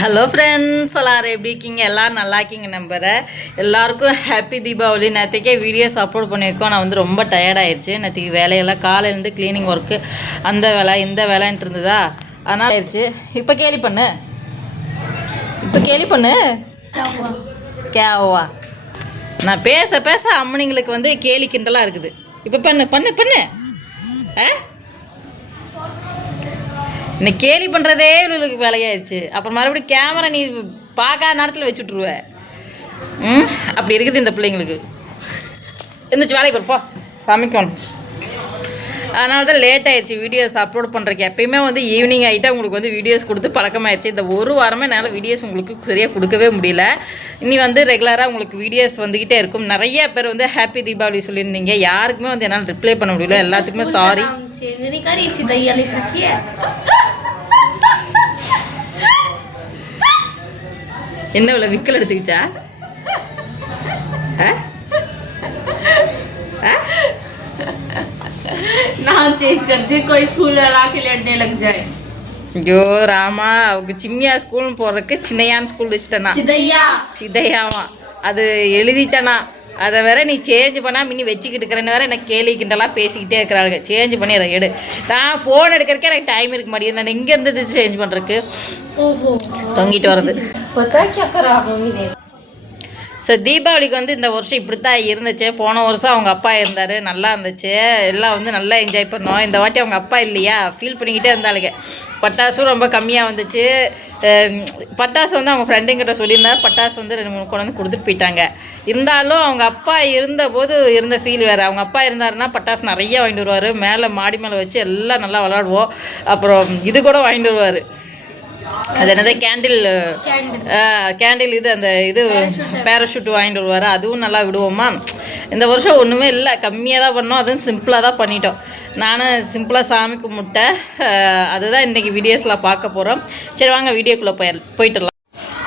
Hello friends எல்லாரும் எப்படி இருக்கீங்க? எல்லோரும் நல்லா இருக்கீங்க நம்புகிறேன் எல்லாருக்கும் ஹாப்பி தீபாவளி. நேற்றுக்கே வீடியோஸ் அப்லோட் பண்ணியிருக்கோம். நான் வந்து ரொம்ப டயர்டாயிருச்சு நேற்றுக்கு வேலையெல்லாம் காலையிலேருந்து க்ளீனிங் ஒர்க்கு அந்த வேலை இந்த வேலைன்ட்டு இருந்ததா? அதனால் ஆயிடுச்சு இப்போ கேலி பண்ணு. இப்போ கேலி பண்ணு. கேவா. நான் பேச பேச அம்மனிங்களுக்கு வந்து கேலி கிண்டலாக இருக்குது. இப்போ பண்ணு பண்ணு பண்ணு. ஆ? என்னை கேலி பண்ணுறதே இவளுக்கு வேலையாயிருச்சு. அப்புறம் மறுபடியும் கேமரா நீ பார்க்காத நேரத்தில் வச்சு விட்ருவ ம்? அப்படி இருக்குது இந்த பிள்ளைங்களுக்கு. இருந்துச்சு வேலைக்கு போ சமைக்கணும் அதனால தான் லேட் ஆயிடுச்சு வீடியோஸ் அப்லோட் பண்ணுறதுக்கு எப்பயுமே வந்து ஈவினிங் ஆகிட்டா உங்களுக்கு வந்து வீடியோஸ் கொடுத்து பழக்கமாயிடுச்சு. இந்த ஒரு வாரமே என்னால் வீடியோஸ் உங்களுக்கு சரியாக கொடுக்கவே முடியல. இனி வந்து ரெகுலராக உங்களுக்கு வீடியோஸ் வந்துக்கிட்டே இருக்கும். நிறைய பேர் வந்து ஹாப்பி தீபாவளி சொல்லியிருந்தீங்க. யாருக்குமே வந்து என்னால் ரிப்ளை பண்ண முடியல. எல்லாத்துக்குமே சாரி. என்ன இவ்வளோ விக்கல் எடுத்துக்கிச்சா? ஆ? ஆ? नाम चेंज कर दे कोई स्कूल वाला के लड़ने लग जाए ஐயோ ராமா அவங்க சிம்மியா ஸ்கூல்னு போடுறதுக்கு சின்னையான் ஸ்கூல் வச்சுட்டேனா चिदैया சிதையாமா அது எழுதிட்டேனா அதை வேற நீ சேஞ்ச் பண்ணா மினி வச்சுக்கிட்டு இருக்கிறேன்னு வேற எனக்கு கேலி கிண்டலாம் பேசிக்கிட்டே இருக்கிறாளுங்க சேஞ்ச் பண்ணி அதை எடு நான் ஃபோன் எடுக்கிறக்கே எனக்கு டைம் இருக்க மாட்டேங்குது நான் இங்கே இருந்து சேஞ்ச் பண்ணுறதுக்கு ओहो தொங்கிட்டு வர்றது ஸோ தீபாவளிக்கு வந்து இந்த வருஷம் இப்படி தான் இருந்துச்சு. போன வருஷம் அவங்க அப்பா இருந்தார். நல்லா இருந்துச்சு. எல்லாம் வந்து நல்லா என்ஜாய் பண்ணோம். இந்த வாட்டி அவங்க அப்பா இல்லையா? ஃபீல் பண்ணிக்கிட்டே இருந்தாளுங்க. பட்டாசும் ரொம்ப கம்மியாக வந்துச்சு. பட்டாசு வந்து அவங்க ஃப்ரெண்டுங்கிட்ட சொல்லியிருந்தா பட்டாசு வந்து ரெண்டு மூணு குழந்தை கொடுத்துட்டு போயிட்டாங்க. இருந்தாலும் அவங்க அப்பா இருந்தபோது இருந்த ஃபீல் வேறு. அவங்க அப்பா இருந்தாருன்னா பட்டாசு நிறைய வாங்கிட்டு வருவார். மேலே மாடி மேலே வச்சு எல்லாம் நல்லா விளாடுவோம். அப்புறம் இது கூட வாங்கிட்டு வருவார். அது என்னது? கேண்டில் கேண்டில் இது அந்த இது பேராஷூட் வாங்கிட்டு வருவார். அதுவும் நல்லா விடுவோமா? இந்த வருஷம் ஒன்றுமே இல்லை. கம்மியாக தான் பண்ணோம். அதுவும் சிம்பிளாக தான் பண்ணிட்டோம். நானும் சிம்பிளாக சாமி கும்பிட்டேன். அதுதான் இன்றைக்கி வீடியோஸில் பார்க்க போகிறோம் சரி வாங்க வீடியோக்குள்ளே போய் போயிட்டுலாம்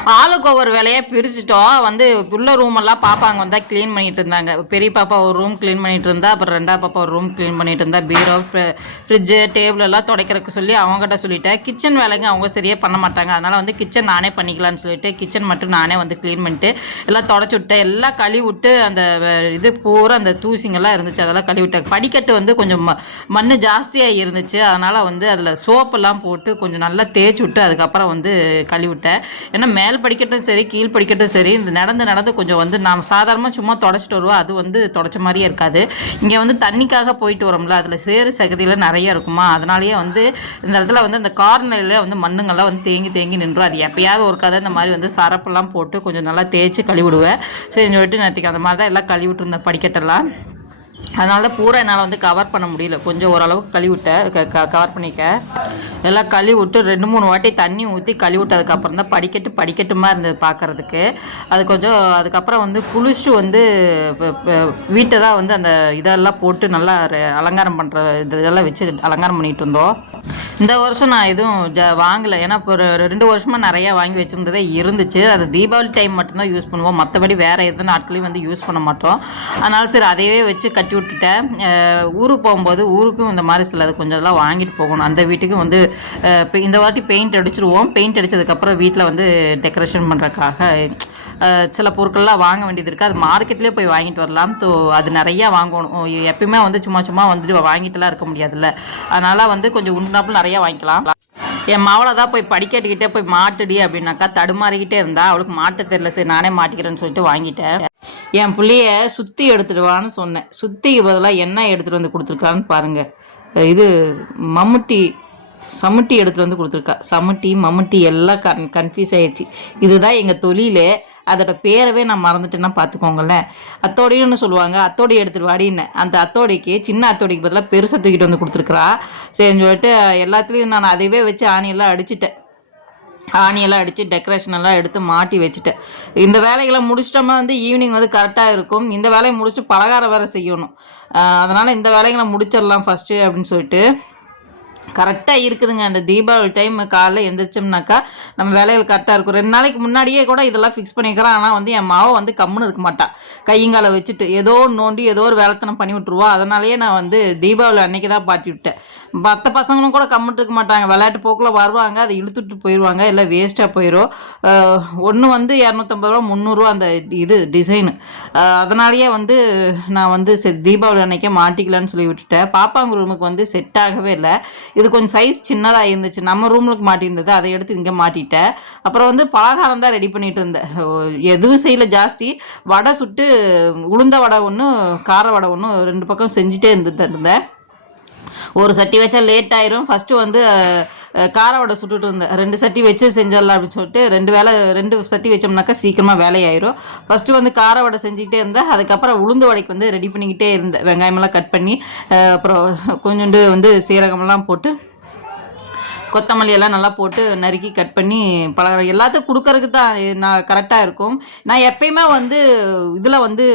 ஆளுக்கு ஒவ்வொரு வேலையாக பிரிச்சுட்டோம். வந்து உள்ள ரூம் எல்லாம் பாப்பாங்க வந்தால் க்ளீன் பண்ணிகிட்டு இருந்தாங்க. பெரிய பாப்பா ஒரு ரூம் க்ளீன் பண்ணிட்டு இருந்தா அப்புறம் ரெண்டா பாப்பா ஒரு ரூம் க்ளீன் பண்ணிட்டு இருந்தா பீரோ ஃப்ரிட்ஜு டேபிள் எல்லாம் துடைக்கிறதுக்கு சொல்லி அவங்ககிட்ட சொல்லிட்டேன். கிச்சன் வேலைங்க அவங்க சரியாக பண்ண மாட்டாங்க. அதனால் வந்து கிச்சன் நானே பண்ணிக்கலாம்னு சொல்லிட்டு கிச்சன் மட்டும் நானே வந்து க்ளீன் பண்ணிட்டு எல்லாம் தொடச்சி விட்டேன். எல்லாம் கழுவி விட்டு அந்த இது பூரா அந்த தூசிங்கெல்லாம் இருந்துச்சு. அதெல்லாம் கழுவி விட்டேன். படிக்கட்டு வந்து கொஞ்சம் ம- மண் ஜாஸ்தியாக இருந்துச்சு. அதனால் வந்து அதில் சோப்பெல்லாம் போட்டு கொஞ்சம் நல்லா தேய்ச்சி விட்டு அதுக்கப்புறம் வந்து கழுவி விட்டேன். ஏன்னா மேலே படிக்கட்டும் சரி கீழ் படிக்கட்டும் சரி இந்த நடந்து நடந்து கொஞ்சம் வந்து நாம் சாதாரணமாக சும்மா தொடச்சிட்டு வருவோம். அது வந்து தொடச்ச மாதிரியே இருக்காது. இங்கே வந்து தண்ணிக்காக போயிட்டு வரோம்ல அதில் சேறு சகதியில் நிறைய இருக்குமா? அதனாலேயே வந்து இந்த இடத்துல வந்து அந்த கார்னரில் வந்து மண்ணுங்கெல்லாம் வந்து தேங்கி தேங்கி நின்றும் அது எப்பயாவது ஒரு கதை இந்த மாதிரி வந்து சரப்பெல்லாம் போட்டு கொஞ்சம் நல்லா தேய்ச்சி கழுவிடுவேன். சரின்னு சொல்லிட்டு நேற்றுக்கு அந்த மாதிரி தான் எல்லாம் கழுவி விட்டுருந்தேன் படிக்கட்டெல்லாம். அதனால தான் பூரா என்னால் வந்து கவர் பண்ண முடியல. கொஞ்சம் ஓரளவுக்கு கழுவி விட்டேன் க கவர் பண்ணிக்க. எல்லாம் கழுவி விட்டு ரெண்டு மூணு வாட்டி தண்ணி ஊற்றி கழுவி விட்டதுக்கப்புறம் தான் படிக்கட்டு படிக்கட்டுமா இருந்தது பார்க்குறதுக்கு அது கொஞ்சம் அதுக்கப்புறம் வந்து குளிச்சுட்டு வந்து வீட்டை தான் வந்து அந்த இதெல்லாம் போட்டு நல்லா அலங்காரம் பண்ணுற இதெல்லாம் வச்சு அலங்காரம் பண்ணிட்டு இருந்தோம். இந்த வருஷம் நான் எதுவும் ஜ வாங்கலை. ஏன்னா இப்போ ஒரு ரெண்டு வருஷமாக நிறையா வாங்கி வச்சுருந்ததே இருந்துச்சு. அது தீபாவளி டைம் மட்டும்தான் யூஸ் பண்ணுவோம். மற்றபடி வேறு எந்த நாட்களையும் வந்து யூஸ் பண்ண மாட்டோம். அதனால சரி அதையே வச்சு கட்டி விட்டுட்டேன். ஊருக்கு போகும்போது ஊருக்கும் இந்த மாதிரி சிலது கொஞ்சம் இதெல்லாம் வாங்கிட்டு போகணும். அந்த வீட்டுக்கும் வந்து இப்போ இந்த வாட்டி பெயிண்ட் அடிச்சிருவோம். பெயிண்ட் அடித்ததுக்கப்புறம் வீட்டில் வந்து டெக்கரேஷன் பண்ணுறதுக்காக சில பொருட்கள்லாம் வாங்க வேண்டியது இருக்குது அது மார்க்கெட்லேயே போய் வாங்கிட்டு வரலாம். ஸோ அது நிறையா வாங்கணும். எப்பயுமே வந்து சும்மா சும்மா வந்துட்டு வாங்கிட்டுலாம் இருக்க முடியாதுல்ல. அதனால் வந்து கொஞ்சம் உண்டாப்பில் நிறையா வாங்கிக்கலாம். என் மாவளை தான் போய் படிக்கட்டுக்கிட்டே போய் மாட்டுடி அப்படின்னாக்கா தடுமாறிக்கிட்டே இருந்தா. அவளுக்கு மாட்ட தெரியல. சரி நானே மாட்டிக்கிறேன்னு சொல்லிட்டு வாங்கிட்டேன். என் பிள்ளைய சுத்தி எடுத்துட்டு வான்னு சொன்னேன். சுத்திக்கு பதிலாக என்ன எடுத்துட்டு வந்து கொடுத்துருக்கான்னு பாருங்க. இது மம்முட்டி சமுட்டி எடுத்துட்டு வந்து கொடுத்துருக்கா. சமுட்டி மம்முட்டி எல்லாம் கன் கன்ஃபியூஸ் ஆயிடுச்சு. இதுதான் எங்கள் தொழில். அதோட பேரவே நான் மறந்துட்டேன்னா பார்த்துக்கோங்களேன் அத்தோடையும்னு சொல்லுவாங்க. அத்தோடி எடுத்துட்டு வாடின்னு அந்த அத்தோடைக்கு சின்ன அத்தோடைக்கு பதிலாக பெருசாக தூக்கிட்டு வந்து கொடுத்துருக்குறா. சரின்னு சொல்லிட்டு எல்லாத்துலேயும் நான் அதையவே வச்சு ஆணியெல்லாம் அடிச்சிட்டேன். ஆணியெல்லாம் அடித்து டெக்கரேஷன் எல்லாம் எடுத்து மாட்டி வச்சுட்டேன். இந்த வேலைகளை முடிச்சிட்டோம்னா வந்து ஈவினிங் வந்து கரெக்டாக இருக்கும். இந்த வேலையை முடிச்சுட்டு பலகாரம் வேறு செய்யணும். அதனால் இந்த வேலைகளை முடிச்சிடலாம் ஃபஸ்ட்டு அப்படின்னு சொல்லிட்டு கரெக்டாக இருக்குதுங்க. அந்த தீபாவளி டைம் காலைல எழுந்திரிச்சோம்னாக்கா நம்ம வேலைகள் கரெக்டாக இருக்கும். ரெண்டு நாளைக்கு முன்னாடியே கூட இதெல்லாம் ஃபிக்ஸ் பண்ணிக்கிறோம் ஆனால் வந்து என் மாவை வந்து கம்முன்னு இருக்க மாட்டா. கையங்கால வச்சுட்டு ஏதோ ஒன்று நோண்டி ஏதோ ஒரு வேலைத்தனம் பண்ணி விட்ருவா அதனாலேயே நான் வந்து தீபாவளி அன்னைக்கு தான் பாட்டி விட்டேன். மற்ற பசங்களும் கூட கம்முட்டு இருக்க மாட்டாங்க. விளையாட்டு போக்கில் வருவாங்க. அதை இழுத்துட்டு போயிடுவாங்க இல்லை வேஸ்ட்டாக போயிடும் ஒன்று வந்து இரநூத்தம்பது ரூபா முந்நூறுரூவா அந்த இது டிசைனு அதனாலேயே வந்து நான் வந்து சரி தீபாவளி அன்னைக்கே மாட்டிக்கலான்னு சொல்லி விட்டுட்டேன். பாப்பாங்க ரூமுக்கு வந்து செட் ஆகவே இல்லை. இது கொஞ்சம் சைஸ் சின்னதாக இருந்துச்சு. நம்ம ரூமுக்கு மாட்டியிருந்தது. அதை எடுத்து இங்கே மாட்டிட்டேன். அப்புறம் வந்து பலகாரம் தான் ரெடி பண்ணிட்டு இருந்தேன். எதுவும் செய்யல ஜாஸ்தி. வடை சுட்டு உளுந்த வடை ஒன்று கார வடை ஒன்று ரெண்டு பக்கம் செஞ்சுட்டே இருந்துட்டு இருந்தேன். ஒரு சட்டி வச்சா லேட் ஆயிரும். ஃபஸ்ட்டு வந்து காரவடை கார வடை சுட்டுட்டு இருந்தேன் ரெண்டு சட்டி வச்சு செஞ்சிடலாம் அப்படின்னு சொல்லிட்டு ரெண்டு வேலை ரெண்டு சட்டி வச்சோம்னாக்கா சீக்கிரமாக வேலையாயிரும். ஃபஸ்ட்டு வந்து கார வடை செஞ்சுக்கிட்டே இருந்தேன் அதுக்கப்புறம் உளுந்து வடைக்கு வந்து ரெடி பண்ணிக்கிட்டே இருந்தேன் வெங்காயமெல்லாம் கட் பண்ணி அப்புறம் கொஞ்சோண்டு வந்து சீரகமெல்லாம் போட்டு கொத்தமல்லி எல்லாம் நல்லா போட்டு நறுக்கி கட் பண்ணி பலகாரம் எல்லாத்துக்கும் கொடுக்கறதுக்கு தான் நான் கரெக்டாக இருக்கும். நான் எப்பயுமே வந்து இதில் வந்து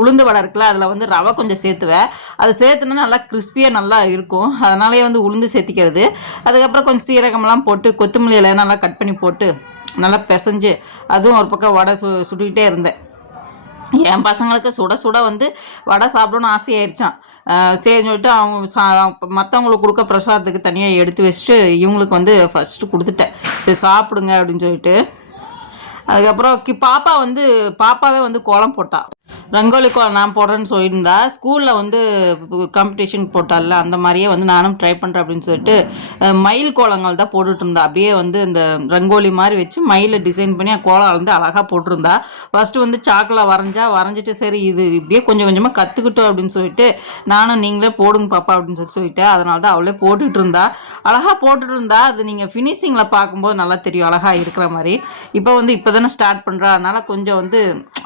உளுந்து வடை இருக்குல்ல அதில் வந்து ரவை கொஞ்சம் சேர்த்துவேன். அது சேர்த்துனா நல்லா கிறிஸ்பியாக நல்லா இருக்கும். அதனாலேயே வந்து உளுந்து சேர்த்திக்கிறது. அதுக்கப்புறம் கொஞ்சம் சீரகம்லாம் போட்டு கொத்தமல்லி எல்லாம் நல்லா கட் பண்ணி போட்டு நல்லா பிசைஞ்சு அதுவும் ஒரு பக்கம் வடை சு சுட்டுக்கிட்டே இருந்தேன். என் பசங்களுக்கு சுட சுட வந்து வடை சாப்பிடணும்னு ஆசையாயிருச்சான் சரி சொல்லிட்டு அவங்க சா மற்றவங்களுக்கு கொடுக்க பிரசாதத்துக்கு தனியாக எடுத்து வச்சுட்டு இவங்களுக்கு வந்து ஃபஸ்ட்டு கொடுத்துட்டேன். சரி சாப்பிடுங்க அப்படின்னு சொல்லிட்டு. அதுக்கப்புறம் கி பாப்பா வந்து பாப்பாவே வந்து கோலம் போட்டா. ரங்கோலி கோலம் நான் போடுறேன்னு சொல்லியிருந்தா ஸ்கூலில் வந்து காம்படிஷன் போட்டால அந்த மாதிரியே வந்து நானும் ட்ரை பண்ணுறேன் அப்படின்னு சொல்லிட்டு மயில் கோலங்கள் தான் போட்டுட்டு இருந்தா. அப்படியே வந்து இந்த ரங்கோலி மாதிரி வச்சு மயிலை டிசைன் பண்ணி கோலம் வந்து அழகாக போட்டிருந்தா. ஃபஸ்ட்டு வந்து சாக்கில் வரைஞ்சா வரைஞ்சிட்டு சரி இது இப்படியே கொஞ்சம் கொஞ்சமாக கற்றுக்கிட்டோம் அப்படின்னு சொல்லிட்டு நானும் நீங்களே போடுங்க பாப்பா அப்படின்னு சொல்லி சொல்லிட்டு அதனால தான் அவளே போட்டுட்டு இருந்தா. அழகாக போட்டுட்டு இருந்தா. அது நீங்கள் ஃபினிஷிங்கில் பார்க்கும்போது நல்லா தெரியும் அழகாக இருக்கிற மாதிரி. இப்போ வந்து இப்போ தானே ஸ்டார்ட் பண்ணுறா அதனால் கொஞ்சம் வந்து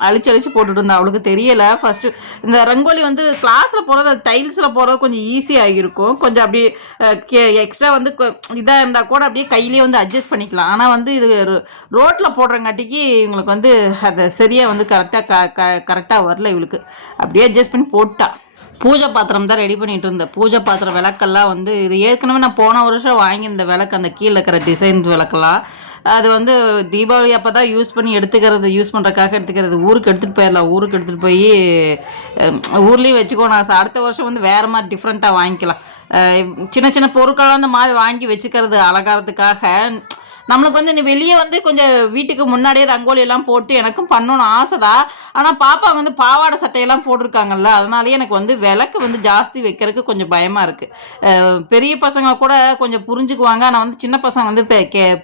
அழிச்சு அழிச்சு போட்டுட்டு இருந்தா அவளுக்கு தெரியல. ஃபர்ஸ்ட் இந்த ரங்கோலி வந்து கிளாஸில் போகிறது டைல்ஸில் போகிறது கொஞ்சம் ஈஸியாக இருக்கும் கொஞ்சம் அப்படி எக்ஸ்ட்ரா வந்து இதாக இருந்தால் கூட அப்படியே கையிலே வந்து அட்ஜஸ்ட் பண்ணிக்கலாம். ஆனால் வந்து இது ரோட்டில் போடுறங்காட்டிக்கு இவங்களுக்கு வந்து அதை சரியாக வந்து கரெக்டாக க க கரெக்டாக வரல இவளுக்கு. அப்படியே அட்ஜஸ்ட் பண்ணி போட்டா. பூஜை பாத்திரம் தான் ரெடி பண்ணிட்டு இருந்தேன். பூஜை பாத்திரம் விளக்கெல்லாம் வந்து இது ஏற்கனவே நான் போன வருஷம் வாங்கியிருந்த விளக்கு அந்த கீழே இருக்கிற டிசைன் விளக்கெல்லாம். அது வந்து தீபாவளி அப்போ தான் யூஸ் பண்ணி எடுத்துக்கிறது யூஸ் பண்ணுறக்காக எடுத்துக்கிறது. ஊருக்கு எடுத்துகிட்டு போயிடலாம். ஊருக்கு எடுத்துகிட்டு போய் ஊர்லேயும் வச்சுக்கோணும் ஆசை அடுத்த வருஷம் வந்து வேறு மாதிரி டிஃப்ரெண்ட்டாக வாங்கிக்கலாம். சின்ன சின்ன பொருட்கள்லாம் அந்த மாதிரி வாங்கி வச்சுக்கிறது அலங்காரத்துக்காக. நம்மளுக்கு வந்து நீ வெளியே வந்து கொஞ்சம் வீட்டுக்கு முன்னாடியே ரங்கோலி எல்லாம் போட்டு எனக்கும் பண்ணணும்னு ஆசைதான். ஆனால் பாப்பா வந்து பாவாடை சட்டையெல்லாம் போட்டிருக்காங்கல்ல அதனாலேயே எனக்கு வந்து விளக்கு வந்து ஜாஸ்தி வைக்கிறதுக்கு கொஞ்சம் பயமாக இருக்குது பெரிய பசங்க கூட கொஞ்சம் புரிஞ்சுக்குவாங்க. ஆனால் வந்து சின்ன பசங்க வந்து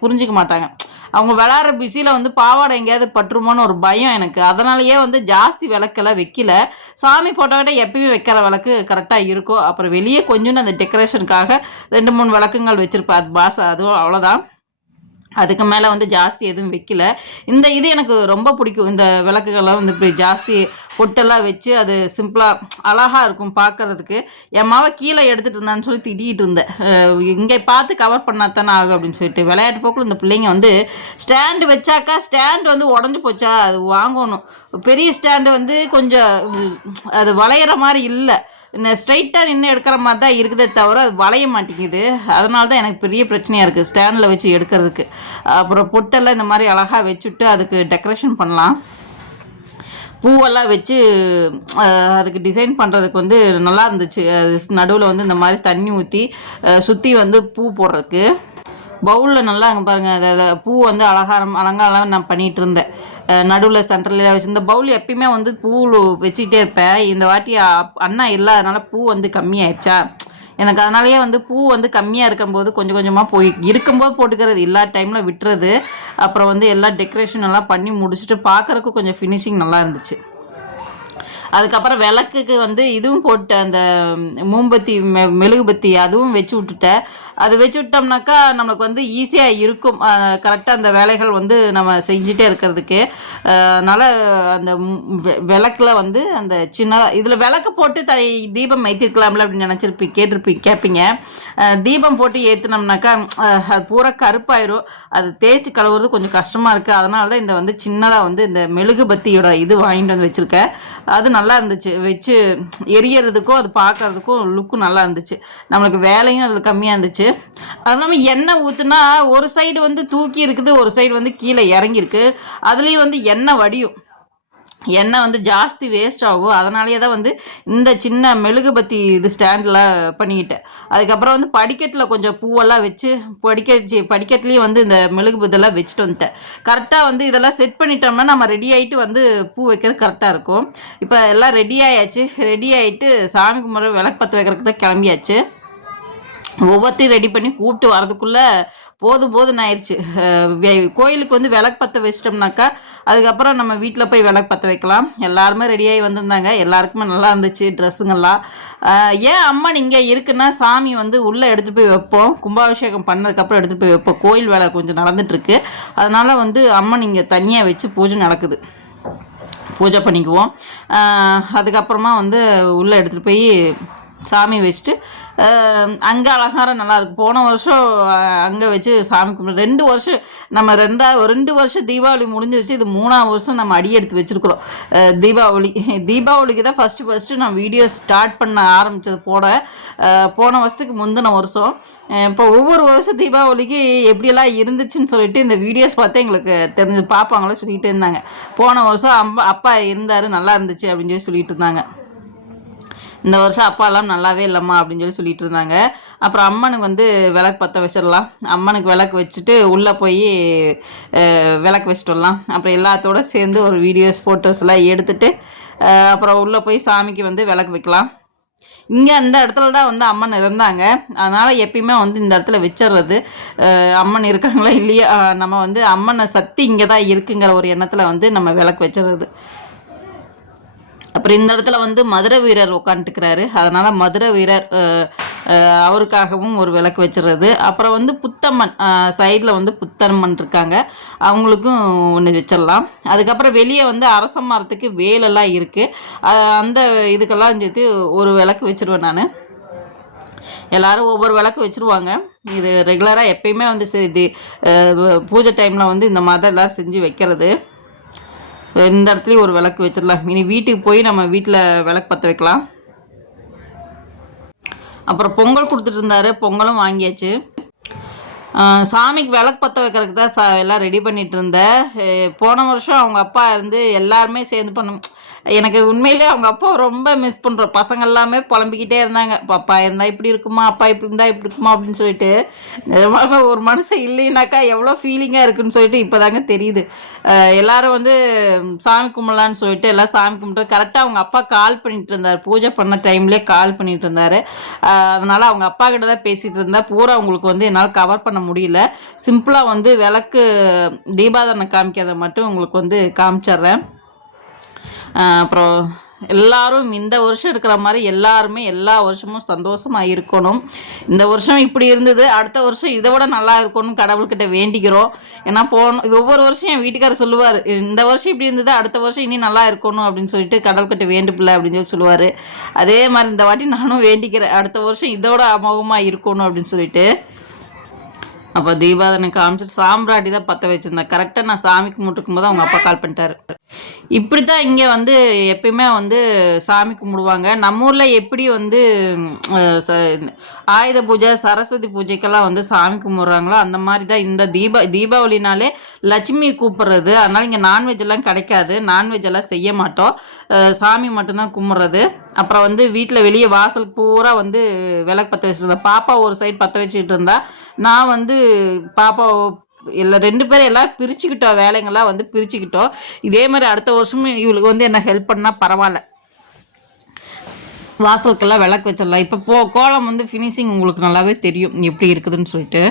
புரிஞ்சுக்க மாட்டாங்க. அவங்க விளாட்ற பிஸியில் வந்து பாவாடை எங்கேயாவது பற்றுமோன்னு ஒரு பயம் எனக்கு. அதனாலயே வந்து ஜாஸ்தி விளக்கெல்லாம் வைக்கல. சாமி போட்டோக்கிட்ட எப்பயுமே வைக்கிற விளக்கு கரெக்டாக இருக்கும். அப்புறம் வெளியே கொஞ்சோண்டு அந்த டெக்கரேஷனுக்காக ரெண்டு மூணு விளக்குங்கள் வச்சுருப்பேன். அது பாஸ் அதுவும் அவ்வளோதான் அதுக்கு மேலே வந்து ஜாஸ்தி எதுவும் வைக்கல. இந்த இது எனக்கு ரொம்ப பிடிக்கும். இந்த விளக்குகள்லாம் வந்து இப்படி ஜாஸ்தி பொட்டெல்லாம் வச்சு அது சிம்பிளாக அழகாக இருக்கும் பார்க்கறதுக்கு என் மாவை கீழே எடுத்துகிட்டு இருந்தான்னு சொல்லி திட்டிகிட்டு இருந்தேன். இங்கே பார்த்து கவர் பண்ணாதானே ஆகும் அப்படின்னு சொல்லிட்டு. விளையாட்டு போக்கில் இந்த பிள்ளைங்க வந்து ஸ்டாண்டு வச்சாக்கா ஸ்டாண்டு வந்து உடஞ்சி போச்சா? அது வாங்கணும். பெரிய ஸ்டாண்டு வந்து கொஞ்சம் அது வளையிற மாதிரி இல்லை. ஸ்ட்ரைட்டாக நின்று எடுக்கிற மாதிரி தான் இருக்குதே தவிர அது வளைய மாட்டேங்குது. அதனால தான் எனக்கு பெரிய பிரச்சனையாக இருக்குது ஸ்டாண்டில் வச்சு எடுக்கிறதுக்கு. அப்புறம் பொட்டெல்லாம் இந்த மாதிரி அழகாக வச்சுட்டு அதுக்கு டெக்கரேஷன் பண்ணலாம். பூவெல்லாம் வச்சு அதுக்கு டிசைன் பண்ணுறதுக்கு வந்து நல்லா இருந்துச்சு. அது நடுவில் வந்து இந்த மாதிரி தண்ணி ஊற்றி சுற்றி வந்து பூ போடுறதுக்கு. பவுலில் நல்லா அங்கே பாருங்கள் அதை அதை பூ வந்து அலங்காரம் அலங்காரம் நான் பண்ணிகிட்டு இருந்தேன் நடுவில் சென்டரில் வச்சு இந்த பவுல் எப்பயுமே வந்து பூ வச்சுக்கிட்டே இருப்பேன். இந்த வாட்டி அப்- அண்ணா இல்லாதனால பூ வந்து கம்மியாயிடுச்சா எனக்கு அதனாலேயே வந்து பூ வந்து கம்மியாக இருக்கும்போது கொஞ்சம் கொஞ்சமாக போய் இருக்கும்போது போட்டுக்கிறது எல்லா டைமில் விட்டுறது. அப்புறம் வந்து எல்லா டெக்கரேஷன் எல்லாம் பண்ணி முடிச்சுட்டு பார்க்குறக்கு கொஞ்சம் ஃபினிஷிங் நல்லா இருந்துச்சு. அதுக்கப்புறம் விளக்குக்கு வந்து இதுவும் போட்டு அந்த மூம்பத்தி மெ மெழுகுபத்தி அதுவும் வச்சு விட்டுட்டேன். அது வச்சு விட்டோம்னாக்கா நமக்கு வந்து ஈஸியாக இருக்கும். கரெக்டாக அந்த வேலைகள் வந்து நம்ம செஞ்சுட்டே இருக்கிறதுக்கு. அதனால் அந்த விளக்கில் வந்து அந்த சின்னதாக இதில் விளக்கு போட்டு த தீபம் ஏற்றிருக்கலாம்ல அப்படின்னு நினச்சிருப்பி கேட்டிருப்பீங்க கேட்பீங்க தீபம் போட்டு ஏற்றினோம்னாக்கா அது பூரா கருப்பாயிரும். அது தேய்ச்சி கழுவுறது கொஞ்சம் கஷ்டமாக இருக்குது அதனால தான் இந்த வந்து சின்னதாக வந்து இந்த மெழுகுபத்தியோட இது வாங்கிட்டு வந்து வச்சுருக்கேன். அது நல்லா இருந்துச்சு. வச்சு எரியறதுக்கும் அது பார்க்கறதுக்கும் லுக்கும் நல்லா இருந்துச்சு. நம்மளுக்கு வேலையும் அதில் கம்மியாக இருந்துச்சு. அது இல்லாமல் எண்ணெய் ஊற்றுனா ஒரு சைடு வந்து தூக்கி இருக்குது ஒரு சைடு வந்து கீழே இறங்கியிருக்கு. அதுலேயும் வந்து எண்ணெய் வடியும். எண்ணெய் வந்து ஜாஸ்தி வேஸ்ட் ஆகும். அதனாலேயே தான் வந்து இந்த சின்ன மெழுகுபத்தி இது ஸ்டாண்டில் பண்ணிக்கிட்டேன். அதுக்கப்புறம் வந்து படிக்கட்டில் கொஞ்சம் பூவெல்லாம் வச்சு படிக்கட்டு படிக்கட்லேயும் வந்து இந்த மெழுகுபத்தெல்லாம் வச்சுட்டு வந்துட்டேன். கரெக்டாக வந்து இதெல்லாம் செட் பண்ணிட்டோம்னா நம்ம ரெடி ஆகிட்டு வந்து பூ வைக்கிறது கரெக்டாக இருக்கும். இப்போ எல்லாம் ரெடி ஆயாச்சு. ரெடி ஆகிட்டு சாமி கும்பிட்ற விளக்கு பற்ற வைக்கிறதுக்கு தான் கிளம்பியாச்சு. ஒவ்வொருத்தையும் ரெடி பண்ணி கூப்பிட்டு வரதுக்குள்ளே போதும் போதும் ஆயிடுச்சு கோயிலுக்கு வந்து விளக்கு பற்ற வச்சிட்டோம்னாக்கா அதுக்கப்புறம் நம்ம வீட்டில் போய் விளக்கு பற்ற வைக்கலாம். எல்லாருமே ரெடியாகி வந்திருந்தாங்க. எல்லாருக்குமே நல்லா இருந்துச்சு ட்ரெஸ்ஸுங்கெல்லாம் ஏன் அம்மன் இங்கே இருக்குன்னா சாமி வந்து உள்ளே எடுத்துகிட்டு போய் வைப்போம். கும்பாபிஷேகம் பண்ணதுக்கப்புறம் எடுத்துகிட்டு போய் வைப்போம். கோயில் வேலை கொஞ்சம் நடந்துட்டுருக்கு. அதனால் வந்து அம்மன் இங்கே தனியாக வச்சு பூஜை நடக்குது. பூஜை பண்ணிக்குவோம். அதுக்கப்புறமா வந்து உள்ளே எடுத்துகிட்டு போய் சாமி வச்சுட்டு அங்கே அலங்காரம் நல்லாயிருக்கு போன வருஷம் அங்கே வச்சு சாமி கும்பிடு ரெண்டு வருஷம் நம்ம ரெண்டா ரெண்டு வருஷம் தீபாவளி முடிஞ்சிருச்சு. இது மூணாம் வருஷம் நம்ம அடி எடுத்து வச்சுருக்குறோம். தீபாவளி தீபாவளிக்கு தான் ஃபஸ்ட்டு ஃபஸ்ட்டு நான் வீடியோ ஸ்டார்ட் பண்ண ஆரம்பித்தது போட போன வருஷத்துக்கு முந்தின வருஷம். இப்போ ஒவ்வொரு வருஷம் தீபாவளிக்கு எப்படியெல்லாம் இருந்துச்சுன்னு சொல்லிட்டு இந்த வீடியோஸ் பார்த்து எங்களுக்கு தெரிஞ்சு பார்ப்பாங்களோ சொல்லிகிட்டே இருந்தாங்க. போன வருஷம் அம்மா அப்பா இருந்தார் நல்லா இருந்துச்சு அப்படின்னு சொல்லி சொல்லிட்டு இருந்தாங்க. இந்த வருஷம் அப்பாலாம் நல்லாவே இல்லைம்மா அப்படின்னு சொல்லி சொல்லிட்டு இருந்தாங்க. அப்புறம் அம்மனுக்கு வந்து விளக்கு பற்ற வச்சிடலாம். அம்மனுக்கு விளக்கு வச்சுட்டு உள்ளே போய் விளக்கு வச்சுட்டு வரலாம். அப்புறம் எல்லாத்தோட சேர்ந்து ஒரு வீடியோஸ் ஃபோட்டோஸ்லாம் எடுத்துகிட்டு எடுத்துட்டு அப்புறம் உள்ளே போய் சாமிக்கு வந்து விளக்கு வைக்கலாம். இங்கே அந்த இடத்துல தான் வந்து அம்மன் இருந்தாங்க. அதனால் எப்பயுமே வந்து இந்த இடத்துல வச்சிடுறது. அம்மன் இருக்காங்களா இல்லையா? நம்ம வந்து அம்மனை சக்தி இங்கே தான் இருக்குங்கிற ஒரு எண்ணத்தில் வந்து நம்ம விளக்கு வச்சிடுறது. அப்புறம் இந்த இடத்துல வந்து மதுரை வீரர் உட்காந்துட்டுக்கிறாரு அதனால் மதுரை வீரர் அவருக்காகவும் ஒரு விளக்கு வச்சிடுறது அப்புறம் வந்து புத்தம்மன் சைடில் வந்து புத்தம்மன் இருக்காங்க. அவங்களுக்கும் ஒன்று வச்சிடலாம் அதுக்கப்புறம் வெளியே வந்து அரச மரத்துக்கு வேலெல்லாம் இருக்குது அந்த இதுக்கெல்லாம் சேர்த்து ஒரு விளக்கு வச்சுருவேன் நான். எல்லாரும் ஒவ்வொரு விளக்கு வச்சுருவாங்க. இது ரெகுலராக எப்பயுமே வந்து சரி இது பூஜை டைமில் வந்து இந்த மாதிரி எல்லாம் செஞ்சு வைக்கிறது. ஸோ இந்த இடத்துலையும் ஒரு விளக்கு வச்சிடலாம். இனி வீட்டுக்கு போய் நம்ம வீட்டில் விளக்கு பற்ற வைக்கலாம். அப்புறம் பொங்கல் கொடுத்துட்டு இருந்தாரு. பொங்கலும் வாங்கியாச்சு. ஆஹ் சாமிக்கு விளக்கு பற்ற வைக்கிறதுக்கு தான் சா எல்லாம் ரெடி பண்ணிட்டு இருந்தேன். போன வருஷம் அவங்க அப்பா இருந்து எல்லாருமே சேர்ந்து பண்ணும் எனக்கு உண்மையிலே அவங்க அப்பா ரொம்ப மிஸ் பண்ணுறோம் பசங்க எல்லாமே புலம்பிக்கிட்டே இருந்தாங்க. "அப்பா, இருந்தால் இப்படி இருக்குமா? அப்பா இப்படி இருந்தால் இப்படி இருக்குமா? அப்படின்னு சொல்லிட்டு ஒரு மனுஷன் இல்லைனாக்கா எவ்வளோ ஃபீலிங்காக இருக்குன்னு சொல்லிட்டு இப்போ தாங்க தெரியுது எல்லாரும் வந்து சாமி கும்பிடலான்னு சொல்லிட்டு எல்லாம் சாமி கும்பிட்டு கரெக்டாக அவங்க அப்பா கால் பண்ணிட்டு இருந்தார். பூஜை பண்ண டைம்லேயே கால் பண்ணிட்டு இருந்தார். அதனால் அவங்க அப்பா கிட்ட தான் பேசிகிட்டு இருந்தா. பூரா அவங்களுக்கு வந்து என்னால் கவர் பண்ண முடியல. சிம்பிளாக வந்து விளக்கு தீபாதனை காமிக்கிறத மட்டும் உங்களுக்கு வந்து காமிச்சிட்றேன். அப்புறம் எல்லாரும் இந்த வருஷம் இருக்கிற மாதிரி எல்லாருமே எல்லா வருஷமும் சந்தோஷமாக இருக்கணும். இந்த வருஷம் இப்படி இருந்தது அடுத்த வருஷம் இதை விட நல்லா இருக்கணும் கடவுள்கிட்ட வேண்டிக்கிறோம். ஏன்னா போன ஒவ்வொரு வருஷம் என் வீட்டுக்காரர் சொல்லுவார் இந்த வருஷம் இப்படி இருந்தது அடுத்த வருஷம் இனி நல்லா இருக்கணும் அப்படின்னு சொல்லிட்டு கடவுள்கிட்ட வேண்டுப்பில்ல அப்படின்னு சொல்லி சொல்லுவார். அதே மாதிரி இந்த வாட்டி நானும் வேண்டிக்கிறேன் அடுத்த வருஷம் இதோட அமோகமாக இருக்கணும் அப்படின்னு சொல்லிட்டு. அப்போ தீபாவளி காமிச்சிட்டு சாம்பிராட்டி தான் பற்ற வச்சுருந்தேன். கரெக்டாக நான் சாமி கும்பிட்டுக்கும் போது அவங்க அப்பா கால் பண்ணிட்டாரு. இப்படி தான் இங்கே வந்து எப்பயுமே வந்து சாமி கும்பிடுவாங்க. நம்ம ஊரில் எப்படி வந்து ச- ஆயுத பூஜை சரஸ்வதி பூஜைக்கெல்லாம் வந்து சாமி கும்பிட்றாங்களோ அந்த மாதிரி தான் இந்த தீபா தீபாவளினாலே லட்சுமி கூப்பிடுறது. அதனால் இங்கே நான்வெஜ் எல்லாம் கிடைக்காது. நான்வெஜ் எல்லாம் செய்ய மாட்டோம். சாமி மட்டும்தான் கும்பிட்றது. அப்புறம் வந்து வீட்டில் வெளியே வாசல் பூரா வந்து விளக்கு பற்ற வச்சுட்டு இருந்தேன் பாப்பா ஒரு சைடு பற்ற வச்சுட்டு இருந்தா நான் வந்து பாப்பா இல்லை ரெண்டு பேரும் எல்லாம் பிரிச்சுக்கிட்டோம் வேலைங்கள்லாம் வந்து பிரிச்சுக்கிட்டோம். இதே மாதிரி அடுத்த வருஷமும் இவளுக்கு வந்து என்ன ஹெல்ப் பண்ணால் பரவாயில்ல. வாசலுக்கெல்லாம் விளக்கு வச்சிடலாம். இப்போ போ கோலம் வந்து ஃபினிஷிங் உங்களுக்கு நல்லாவே தெரியும் எப்படி இருக்குதுன்னு சொல்லிட்டு.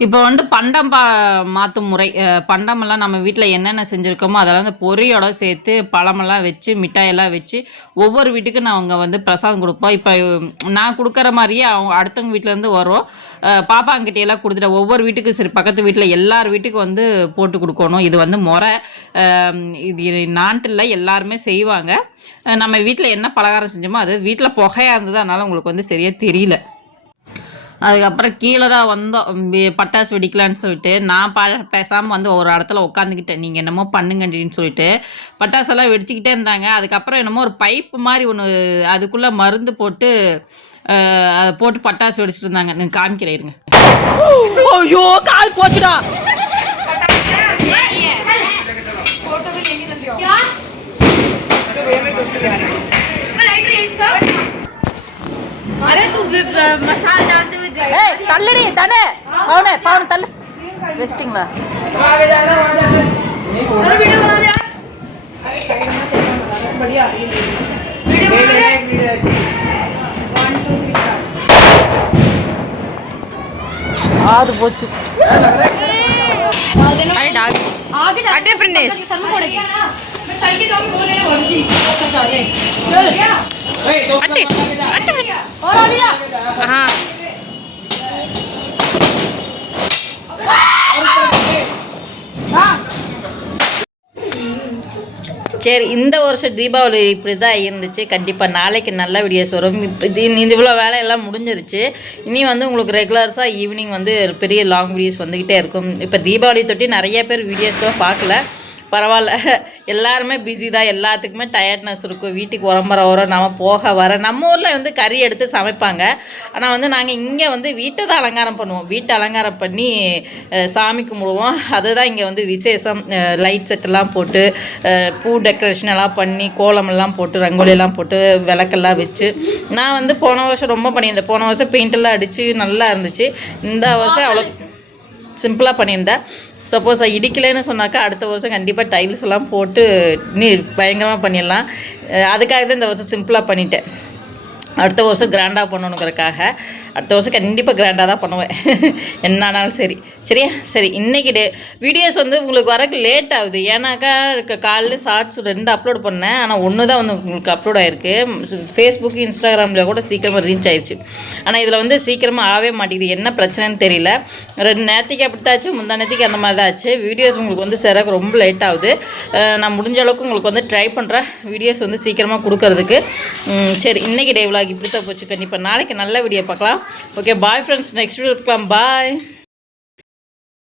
இப்போ வந்து பண்டம் பா மாற்றும் முறை பண்டமெல்லாம் நம்ம வீட்டில் என்னென்ன செஞ்சுருக்கோமோ அதெல்லாம் அந்த பொரியோட சேர்த்து பழமெல்லாம் வச்சு மிட்டாயெல்லாம் வச்சு ஒவ்வொரு வீட்டுக்கும் நாங்கள் வந்து பிரசாதம் கொடுப்போம். இப்போ நான் கொடுக்குற மாதிரியே அவங்க அடுத்தவங்க வீட்டிலேருந்து வரும். அஹ், எல்லாம் கொடுத்துட்டு ஒவ்வொரு வீட்டுக்கும் சரி பக்கத்து வீட்டில் எல்லார் வீட்டுக்கும் வந்து போட்டு கொடுக்கணும். இது வந்து முறை இது நாட்டில் எல்லாருமே செய்வாங்க. நம்ம வீட்டில் என்ன பலகாரம் செஞ்சோமோ அது வீட்டில் புகையாக இருந்தது அதனால் உங்களுக்கு வந்து சரியாக தெரியல. அதுக்கப்புறம் கீழே தான் வந்தோம். பட்டாசு வெடிக்கலான்னு சொல்லிட்டு. நான் ப பேசாமல் வந்து ஒரு இடத்துல உட்காந்துக்கிட்டேன் நீங்கள் என்னமோ பண்ணுங்கன்னு சொல்லிட்டு. பட்டாசெல்லாம் வெடிச்சுக்கிட்டே இருந்தாங்க. அதுக்கப்புறம் என்னமோ ஒரு பைப்பு மாதிரி ஒன்று அதுக்குள்ளே மருந்து போட்டு அதை போட்டு பட்டாசு வெடிச்சிட்டு இருந்தாங்க. நான் காமிக்கிறேன் இருங்க. ஐயோ கால் போச்சுடா. अरे तू मसाल डालते हुए तल्ले नहीं तने कौन है पावन तल्ले वेस्टिंग ला आगे जाना वहां जाना अरे वीडियो बना दे यार बढ़िया वीडियो बना दे वीडियो ऐसे आज वो चुप अरे डाल आगे जा சரி இந்த வருஷம் தீபாவளி இப்படி தான் இருந்துச்சு. கண்டிப்பாக நாளைக்கு நல்ல வீடியோஸ் வரும். இப்போ இது இந்த இவ்வளோ வேலையெல்லாம் முடிஞ்சிருச்சு. இனி வந்து உங்களுக்கு ரெகுலர்ஸாக ஈவினிங் வந்து பெரிய லாங் வீடியோஸ் வந்துக்கிட்டே இருக்கும். இப்போ தீபாவளி தொட்டி நிறைய பேர் வீடியோஸ்லாம் பார்க்கல. பரவாயில்ல. எல்லாருமே பிஸி தான். எல்லாத்துக்குமே டயர்ட்னஸ் இருக்கும். வீட்டுக்கு உரம்பர வரோம் நம்ம போக வர நம்ம ஊரில் வந்து கறி எடுத்து சமைப்பாங்க. ஆனால் வந்து நாங்கள் இங்கே வந்து வீட்டை தான் அலங்காரம் பண்ணுவோம். வீட்டை அலங்காரம் பண்ணி சாமி கும்பிடுவோம். அதுதான் இங்கே வந்து விசேஷம். லைட் செட்டெல்லாம் போட்டு பூ டெக்கரேஷன் எல்லாம் பண்ணி கோலம் எல்லாம் போட்டு ரங்கோலி எல்லாம் போட்டு விளக்கெல்லாம் வச்சு. நான் வந்து போன வருஷம் ரொம்ப பண்ணியிருந்தேன். போன வருஷம் பெயிண்ட் எல்லாம் அடித்து நல்லா இருந்துச்சு. இந்த வருஷம் அவ்வளோ சிம்பிளாக பண்ணியிருந்தேன். சப்போஸ் இடிக்கலைன்னு சொன்னாக்கா அடுத்த வருஷம் கண்டிப்பாக டைல்ஸ் எல்லாம் போட்டு நீ பயங்கரமாக பண்ணிடலாம். அதுக்காக தான் இந்த வருஷம் சிம்பிளாக பண்ணிட்டேன். அடுத்த வருஷம் கிராண்டாக பண்ணணுங்கிறதுக்காக அடுத்த வருஷம் கண்டிப்பாக கிராண்டாக தான் பண்ணுவேன். என்னானாலும் சரி. சரியா? சரி இன்றைக்கி டே வீடியோஸ் வந்து உங்களுக்கு வரக்கு லேட் ஆகுது. ஏன்னாக்கா க- ஷார்ட்ஸ் ரெண்டு அப்லோட் பண்ணேன். ஆனால் ஒன்று தான் வந்து உங்களுக்கு அப்லோட் ஆயிருக்கு. ஃபேஸ்புக் இன்ஸ்டாகிராமில் கூட சீக்கிரமாக ரீச் ஆயிடுச்சு ஆனால் இதில் வந்து சீக்கிரமாக ஆகவே மாட்டேங்குது. என்ன பிரச்சனைன்னு தெரியல. ரெண்டு நேரத்துக்கு அப்படித்தாச்சு முந்தா நேரத்துக்கு அந்த மாதிரி தான் ஆச்சு. வீடியோஸ் உங்களுக்கு வந்து சேரக்கு ரொம்ப லேட் ஆகுது. நான் முடிஞ்ச அளவுக்கு உங்களுக்கு வந்து ட்ரை பண்ணுறேன் வீடியோஸ் வந்து சீக்கிரமாக கொடுக்கறதுக்கு. சரி இன்றைக்கி டே இப்படி தான் போச்சு. கண்டிப்பாக நாளைக்கு நல்ல வீடியோ பார்க்கலாம். Okay bye friends next video இருக்கலாம். பாய்